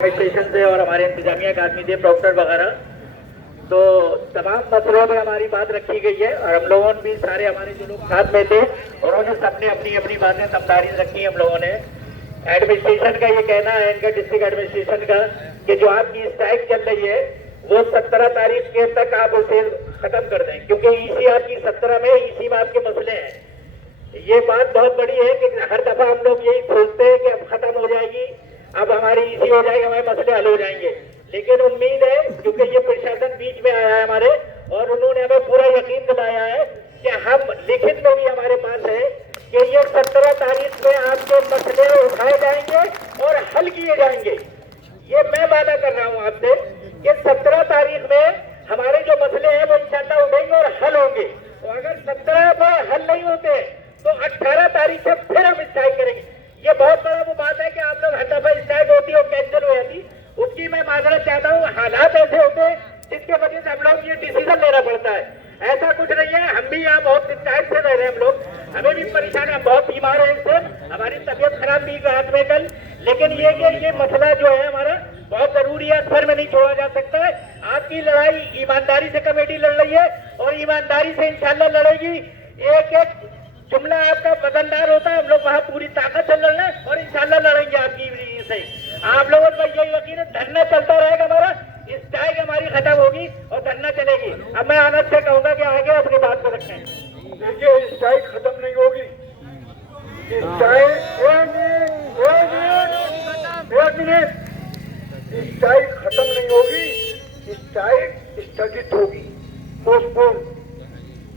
Administration से और हमारे इंतजामिया के आदमी थे प्रोफेसर वगैरह, तो तमाम मसलों में हमारी बात रखी गई है और हम लोगों ने भी सारे हमारे जो लोग साथ में थे उन्होंने सबने अपनी अपनी बातें समझदारी रखी। हम लोगों ने एडमिनिस्ट्रेशन का ये कहना है, इनका डिस्ट्रिक्ट एडमिनिस्ट्रेशन का, कि जो आपकी स्ट्राइक चल रही है वो 17 तारीख के तक आप उसे खत्म कर दें, क्योंकि ईसी आपकी 17 में, ईसी में आपके मसले हैं। ये बात बहुत बड़ी है कि हर दफा हम लोग यही सोचते हैं कि अब खत्म हो जाएगी, अब हमारी ईसी हो जाएगी, हमारे मसले हल हो जाएंगे, लेकिन उम्मीद है क्योंकि ये प्रशासन बीच में आया है हमारे और उन्होंने हमें पूरा यकीन दिलाया है कि हम लिखित में भी हमारे पास है कि ये 17 तारीख में आपके मसले उठाए जाएंगे और हल किए जाएंगे। ये मैं वादा कर रहा हूँ आपसे कि 17 तारीख में हमारे जो मसले हैं वो इंशाल्लाह उठेंगे और हल होंगे। तो अगर 17 में हल नहीं होते तो 18 तारीख से फिर हम स्ट्राइक करेंगे। ये बहुत बड़ा वो बात है कि आप लोग हर दफा स्ट्राइक होती है और कैंसिल हो जाती, उसकी मैं माजरत चाहता हूँ। हालात ऐसे होते हैं जिसके वजह से हम लोग ये डिसीजन लेना पड़ता है, ऐसा कुछ नहीं है। हम भी यहाँ बहुत टाइम से रह रहे हैं, हम लोग हमें भी परेशान, हम बहुत बीमार हैं इससे, हमारी तबीयत खराब भी रात में कल, लेकिन ये मसला जो है हमारा बहुत जरूरी है, सर में नहीं छोड़ा जा सकता है। आपकी लड़ाई ईमानदारी से कमेटी लड़ रही है और ईमानदारी से इंशाल्लाह लड़ेगी। एक एक जुमला आपका वजनदार होता है, हम लोग वहाँ पूरी ताकत से लड़ रहे हैं और इंशाल्लाह लड़ेंगे आपकी से। आप लोगों को यही यकीन है, धरना चलता रहेगा हमारा, स्ट्राइक हमारी खत्म होगी और धरना चलेगी। अब मैं आनंद से कहूंगा कि आगे अपनी बात को रखें। देखिए, स्ट्राइक खत्म नहीं होगी। स्ट्राइक खत्म नहीं होगी, स्ट्राइक स्थगित होगी, पोस्टपोन।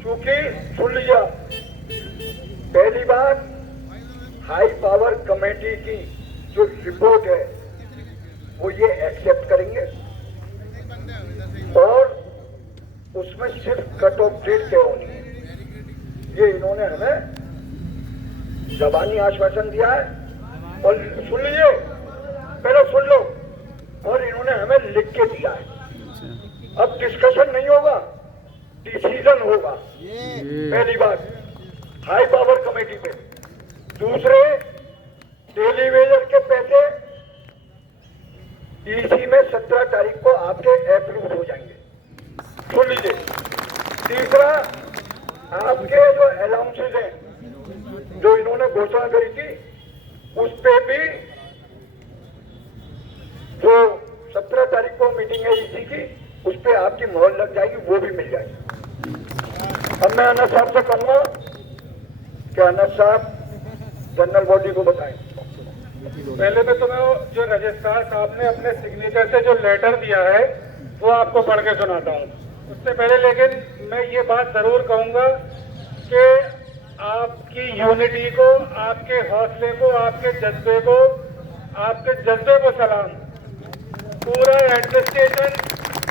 क्योंकि सुन लिया, पहली बात हाई पावर कमेटी की जो रिपोर्ट है वो ये एक्सेप्ट करेंगे और उसमें सिर्फ कट ऑफ डेट तय होनी है। ये इन्होंने हमें जबानी आश्वासन दिया है और सुन लीजिए, पहले सुन लो, और इन्होंने हमें लिख के दिया है। अब डिस्कशन नहीं होगा, डिसीजन होगा। पहली बात हाई पावर कमेटी पे। दूसरे, डेली वेजर के पैसे ईसी में 17 तारीख को आपके अप्रूव हो जाएंगे, सुन लीजिए। तीसरा, आपके जो अलाउंसेस हैं जो इन्होंने घोषणा करी थी उस पे भी जो 17 तारीख को मीटिंग है ईसी की, उस पे आपकी मोहर लग जाएगी, वो भी मिल जाएगी। अब मैं अनस साहब से कहूंगा कि अनस साहब जनरल बॉडी को बताएं। पहले तो मैं जो रजिस्ट्रार साहब ने अपने सिग्नेचर से जो लेटर दिया है वो आपको पढ़ के सुनाता हूँ। उससे पहले लेकिन मैं ये बात जरूर कहूँगा कि आपकी यूनिटी को, आपके हौसले को, आपके जज्बे को सलाम। पूरा एडमिनिस्ट्रेशन,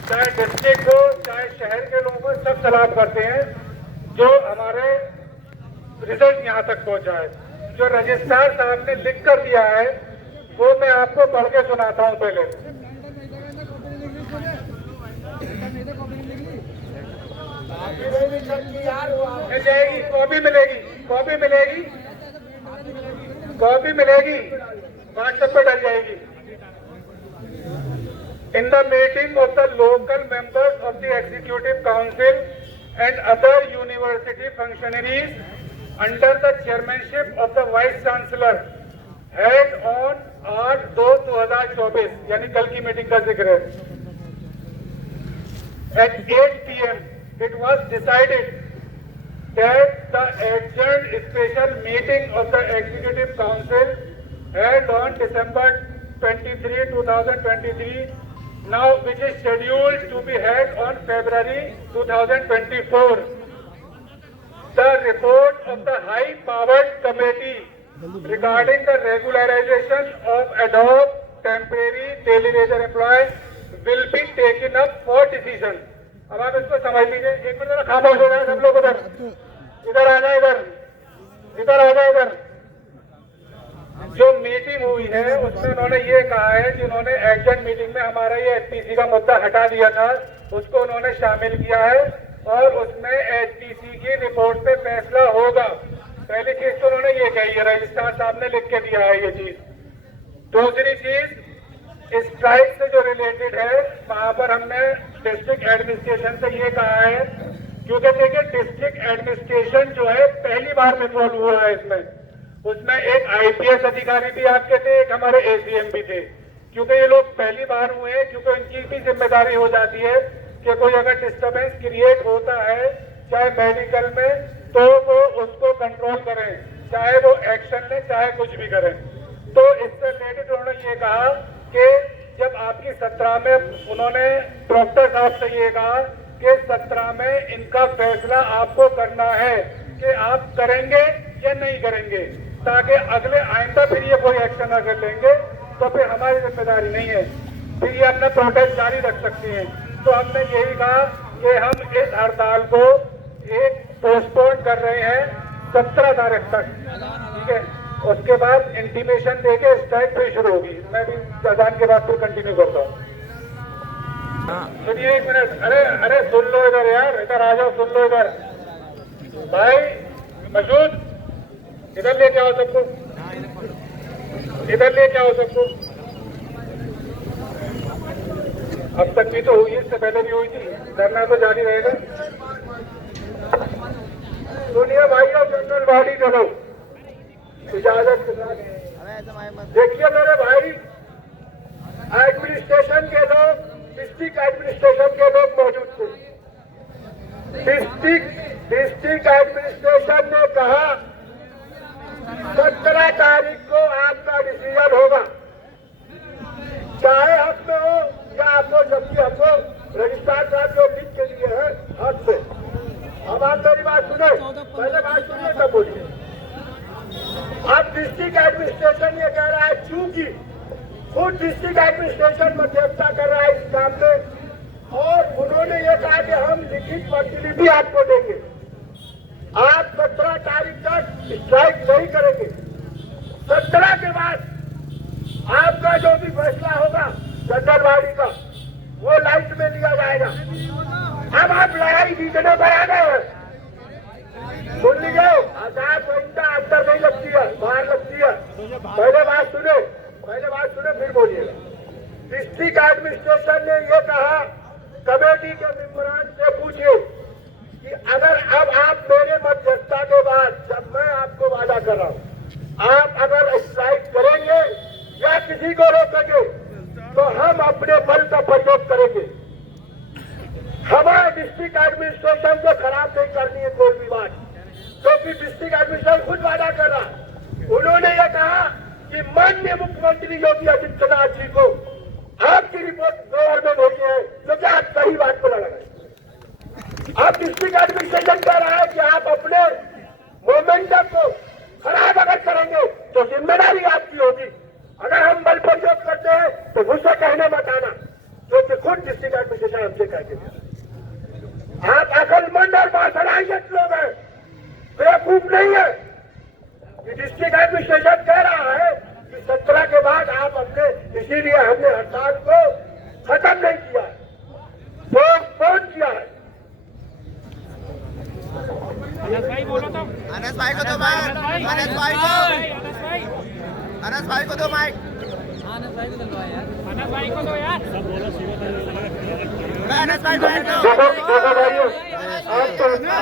चाहे डिस्ट्रिक्ट हो चाहे शहर के लोगों को, सब सलाम करते हैं जो हमारे रिजल्ट यहाँ तक पहुँचा है। जो रजिस्ट्रार साहब ने लिख कर दिया है वो मैं आपको पढ़ के सुनाता हूँ। पहले मिल जाएगी, कॉपी मिलेगी, व्हाट्सएप पे डल जाएगी। In the meeting of the local members of the executive council and other university functionaries under the chairmanship of the vice chancellor held on 8/2/2024, यानी कल की मीटिंग का जिक्र है, at 8 PM it was decided that the adjourned special meeting of the executive council held on December 23, 2023, now which is scheduled to be held on February 2024. The report of the high-powered committee regarding the regularization of ad hoc temporary television employees will be taken up for decision. अब आप इसको समझ लीजिए। एक minute जरा खामोश हो जाए सब लोग, इधर आ जाए, इधर आ जाए। इधर जो मीटिंग हुई है उसमें उन्होंने ये कहा है कि उन्होंने एडजर्न मीटिंग में हमारा ये एचपीसी का मुद्दा हटा दिया था, उसको उन्होंने शामिल किया है और उसमें एचपीसी की रिपोर्ट पे फैसला होगा। पहली चीज तो उन्होंने ये कही है, रजिस्ट्रार साहब ने लिख के दिया है ये चीज। दूसरी चीज, स्ट्राइक से जो रिलेटेड है वहां पर हमने डिस्ट्रिक्ट एडमिनिस्ट्रेशन से ये कहा है, क्योंकि देखिए डिस्ट्रिक्ट एडमिनिस्ट्रेशन जो है पहली बार इन्वॉल्व हुआ है इसमें। उसमें एक आईपीएस अधिकारी भी आपके थे, एक हमारे एसीएम भी थे। क्योंकि ये लोग पहली बार हुए हैं, क्योंकि इनकी भी जिम्मेदारी हो जाती है कि कोई अगर डिस्टर्बेंस क्रिएट होता है चाहे मेडिकल में, तो वो उसको कंट्रोल करें, चाहे वो एक्शन लें चाहे कुछ भी करें। तो इससे रिलेटेड उन्होंने ये कहा कि जब आपकी 17 में उन्होंने डॉक्टर साहब से ये कहा कि 17 में इनका फैसला आपको करना है कि आप करेंगे या नहीं करेंगे, ताकि अगले आइंदा फिर ये कोई एक्शन अगर लेंगे तो फिर हमारी जिम्मेदारी नहीं है, फिर ये अपना प्रोटेस्ट जारी रख सकती हैं। तो हमने यही कहा कि हम इस हड़ताल को एक पोस्टपोन कर रहे हैं 17 तारीख तक, ठीक है। उसके बाद इंटीमेशन देके स्ट्राइक फिर शुरू होगी। मैं भी अजान के बाद फिर कंटिन्यू करता हूँ। सुनिए एक मिनट, अरे सुन लो इधर यार, इधर आ जाओ, सुन लो इधर। भाई मसूद इधर लेके आओ सबको, इधर लेके आओ सबको। अब तक भी तो हुई, इससे पहले भी हुई थी, धरना तो जारी रहेगा। सुनिए भाइयों, जनरल बॉडी करो इजाजत के साथ। देखिए मेरे भाई, एडमिनिस्ट्रेशन के लोग, डिस्ट्रिक्ट एडमिनिस्ट्रेशन के लोग मौजूद थे। डिस्ट्रिक्ट एडमिनिस्ट्रेशन ने कहा 17 तारीख को आपका डिसीजन होगा, चाहे हक में हो या आपको, जबकि हमको रजिस्ट्रार साहब जो लिख के लिए है हक पे। अब आप मेरी बात सुने, पहले बात सुनिए तब बोलिए। अब डिस्ट्रिक्ट एडमिनिस्ट्रेशन ये कह रहा है, चूंकि खुद डिस्ट्रिक्ट एडमिनिस्ट्रेशन मध्यस्थता कर रहा है इस काम में, और उन्होंने ये कहा कि हम लिखित प्रतिलिपि आपको देंगे, आप 17 तारीख तक स्ट्राइक नहीं करेंगे। 17 के बाद आपका जो भी फैसला होगा जनरल बॉडी का, वो लाइट में लिया जाएगा। अब आप लड़ाई जीतने पर आ गए हैं, सुन लीजिए। आजाद संहिता अंदर नहीं लगती है, बाहर लगती है। पहले बात सुने फिर बोलिएगा। डिस्ट्रिक्ट एडमिनिस्ट्रेशन ने ये कहा, कमेटी के मेंबरान से पूछिए कि अगर अब आप मेरे मध्यस्थता के बाद, जब मैं आपको वादा कर रहा हूं, आप अगर स्ट्राइक करेंगे या किसी को रोकेंगे तो हम अपने बल का प्रयोग करेंगे। हमारे डिस्ट्रिक्ट एडमिनिस्ट्रेशन को खराब नहीं करनी है कोई भी बात, क्योंकि डिस्ट्रिक्ट एडमिनिस्ट्रेशन खुद वादा कर रहा। उन्होंने यह कहा कि माननीय मुख्यमंत्री योगी आदित्यनाथ जी को आपकी रिपोर्ट गवर्नमेंट में भेजी है, तो क्या आप सही बात को लगाए। आप डिस्ट्रिक्ट एडमिनिस्ट्रेशन कह रहा है कि आप अपने मोमेंटम को खराब अगर करेंगे तो जिम्मेदारी आपकी होगी। अगर हम बल प्रयोग करते हैं तो मुझसे कहने मत आना, क्योंकि खुद डिस्ट्रिक्ट एडमिनिस्ट्रेशन हमसे कहते हैं। आप अकलमंद और बासलाहियत लोग हैं, बेवकूफ नहीं है। डिस्ट्रिक्ट एडमिनिस्ट्रेशन कह रहा है कि 17 के बाद आप अपने, इसीलिए हमने हड़ताल को खत्म नहीं किया है, पोस्टपोन किया है। अनस भाई को दो माइक, अनस भाई को दो माइक, अनस भाई को दो यार, अनस भाई को दो यार, अनस भाई को देखो भाइयों,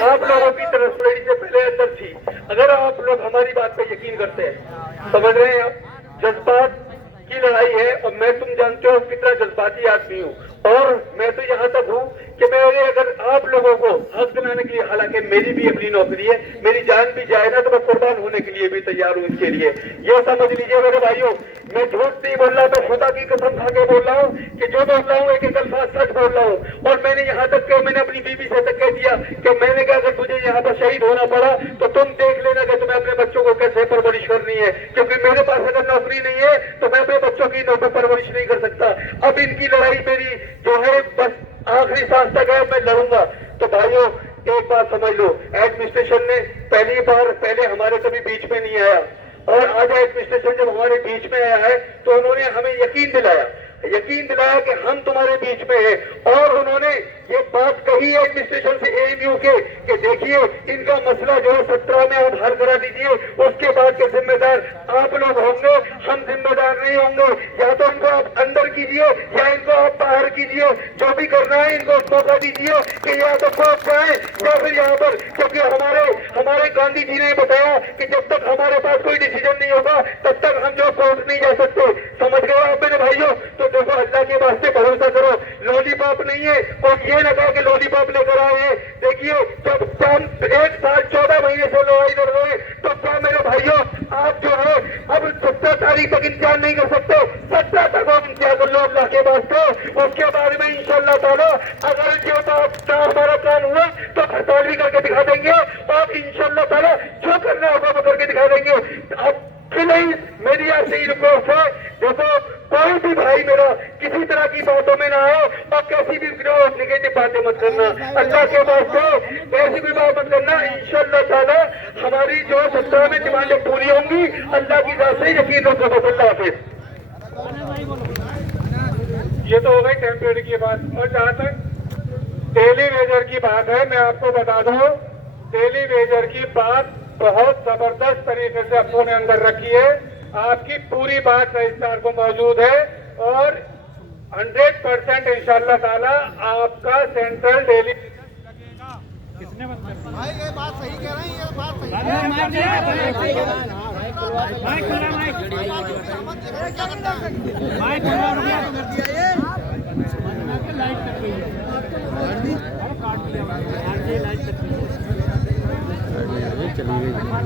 आप लोगों की ट्रांसपेरेंसी से पहले अंदर थी। अगर आप लोग हमारी बात पे यकीन करते हैं, समझ रहे हैं आप, जज्बात की लड़ाई है, और मैं, तुम जानते हो कितना जज्बाती आदमी हूँ, और मैं तो यहाँ तक हूँ कि मेरे, अगर आप लोगों को हक दिलाने के लिए, हालांकि मेरी भी अपनी नौकरी है, मेरी जान भी जाए ना तो मैं कुर्बान होने के लिए भी तैयार हूँ इसके लिए। ये समझ लीजिए मेरे भाइयों, मैं झूठ नहीं बोल रहा, तो खुदा की कसम खा के बोल रहा हूँ कि जो बोल रहा हूँ एक एक अल्फाज सच बोल रहा हूँ। और मैंने यहाँ तक के, मैंने अपनी बीवी से तक कह दिया कि मैंने कहा अगर तुझे यहाँ पर शहीद होना पड़ा तो तुम देख लेना कि तुम्हें अपने बच्चों को कैसे परवरिश करनी है, क्योंकि मेरे पास अगर नौकरी नहीं है तो मैं अपने बच्चों की परवरिश नहीं कर सकता। अब इनकी लड़ाई मेरी जो है बस आखिरी सांस तक है, मैं लड़ूंगा। तो भाइयों एक बात समझ लो, एडमिनिस्ट्रेशन ने पहली बार, पहले हमारे कभी बीच में नहीं आया, और आज एडमिनिस्ट्रेशन जब हमारे बीच में आया है तो उन्होंने हमें यकीन दिलाया, यकीन दिलाया कि हम तुम्हारे बीच में हैं। और उन्होंने ये बात कही है एडमिनिस्ट्रेशन से AMU के कि देखिए इनका मसला जो है 17 में आप हल करा दीजिए, उसके बाद के जिम्मेदार आप लोग होंगे, हम जिम्मेदार नहीं होंगे। या तो इनको आप अंदर कीजिए या इनको आप बाहर कीजिए, जो भी करना है इनको मौका दीजिए कि या तो कोर्ट जाए या फिर यहाँ पर, क्योंकि हमारे गांधी जी ने बताया कि जब तक हमारे पास कोई डिसीजन नहीं होगा तब तक हम जो कोर्ट नहीं जा सकते। समझ गए आप मेरे भाइयों? तो देखो अल्लाह के वास्ते भरोसा करो, लॉलीपॉप नहीं है। और ये ना कहो कि लॉलीपॉप लेकर आए हैं। देखिए जब हम 1 साल 14 महीने से लड़ाई लड़ रहे हैं तो क्या मेरे भाइयों आप जो है अब 17 तारीख तक इंतजार नहीं कर सकते? 17 तक आप इंतजार कर लो अल्लाह के वास्ते। उसके बारे में इंशाअल्लाह ताला अगर जो बात हमारा काम हुआ तो हड़ताल भी करके दिखा देंगे और इंशाअल्लाह ताला जो करना होगा वो करके दिखा देंगे। अब प्लीज मेरी आपसे ही रिक्वेस्ट है, देखो कोई भी भाई मेरा किसी तरह की बातों में ना आए और कैसी भी नेगेटिव बातें मत करना, अल्लाह के वास्ते ऐसी भी बात मत करना। इंशाअल्लाह ताला हमारी जो 17 में डिमांडें पूरी होंगी, अल्लाह की राह से यकीन रखो। अल्लाह हाफिज। ये तो हो गई टेम्परेरी की बात। और जहाँ तक डेली वेजर की बात है, मैं आपको बता दूं, डेली वेजर की बात बहुत जबरदस्त तरीके से अपनों ने अंदर रखी है। आपकी पूरी बात रजिस्ट्रार को मौजूद है और 100% इंशाअल्लाह ताला आपका सेंट्रल डेली किसने भाई ये बात सही कह रहे हैं, ये बात सही है। लाइट कट गई है, काट दिया लाइट कट गई है। चली गई।